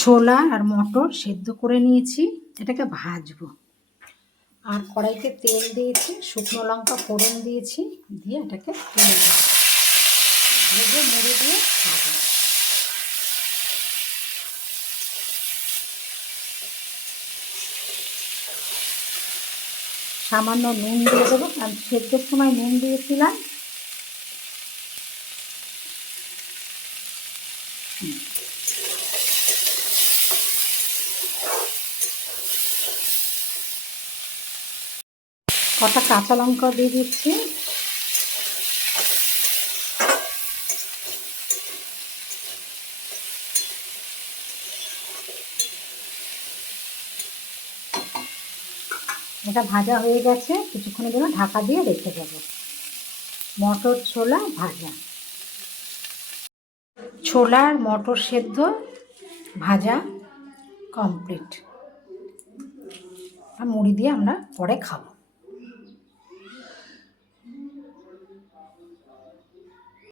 ছোলা আর মটর সেদ্ধ করে নিয়েছি, এটাকে ভাজবো। আর কড়াইতে তেল দিয়েছি, শুকনো লঙ্কা ফোড়ন দিয়েছি, দিয়ে এটাকে তুলে দেবো, ভেজে মুড়ি দিয়ে খাবো। সামান্য নুন দিয়ে দেবো, কারণ সেদ্ধের সময় নুন দিয়েছিলাম। কটা কাঁচা লঙ্কা দিয়ে দিচ্ছি। এটা ভাজা হয়ে গেছে, কিছুক্ষণের জন্য ঢাকা দিয়ে রেখে দেবো। মটর ছোলা ভাজা, ছোলা আর মটর সেদ্ধ ভাজা কমপ্লিট। আর মুড়ি দিয়ে আমরা পরে খাবো।